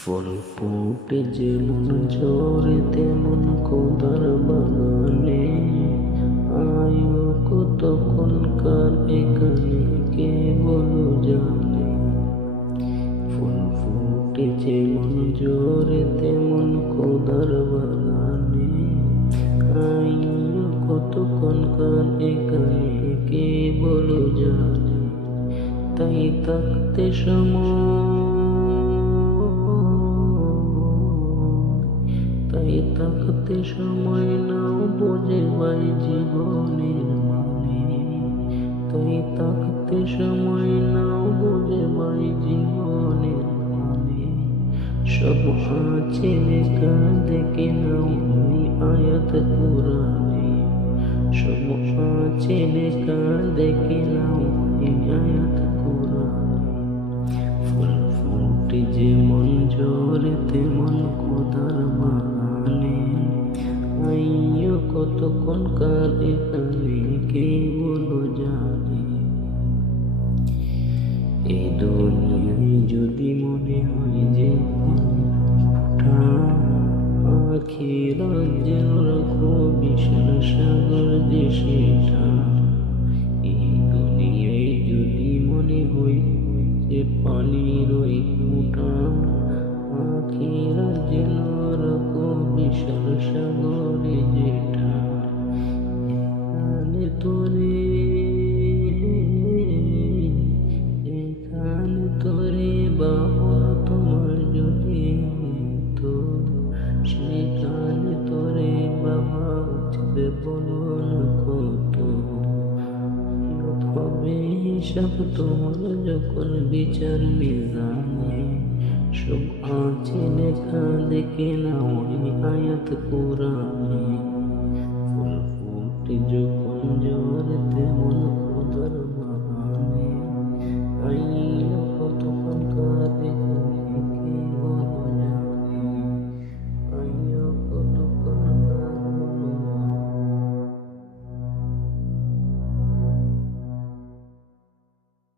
ফল ফুটে যেমন ঝরে তেমন খোদার বাগানে, আয়ু কতক্ষণকার এখানে কে বলো জানে। ফুল ফুটে যেমন ঝরে তেমন খোদার বাগানে, আয়ু কতক্ষণকার এখানে কে বলো জানে। তাই থাকতে সময় নাও বোঝে ভাই জীবনের মানে। তাই থাকতে সময় নাও বোঝে ভাই জীবনের মানে। সব আছে লেখা দেখে নাও এই আয়াত কুরআনে। সব আছে লেখা দেখে নাও এই আয়াত কুরআনে। ফুল ফুটে যেমন ঝরে তেমন খোদার বাগানে, আইয়ো কতক্ষণকার এখানে কে বলো জানে। এই দুনিয়ায় যদি মনে হয় যে ফোঁটা, আখিরাত যেন রাখো বিশাল সাগর যে সেটা। এই দুনিয়ায় যদি মনে হয় যে পানির ওই ফোঁটা, আখিরাত যেন রাখো বিশাল সাগরে যেটা। এখানে তোরে বাবা তোমার যদি তো, সেখানে তোরে বাবা উঠবে বলো না কত। হবে হিসাব তোমার যখন বিচার মিজানে। সব আছে লেখা দেখে নাও এই আয়াত কুরআনে।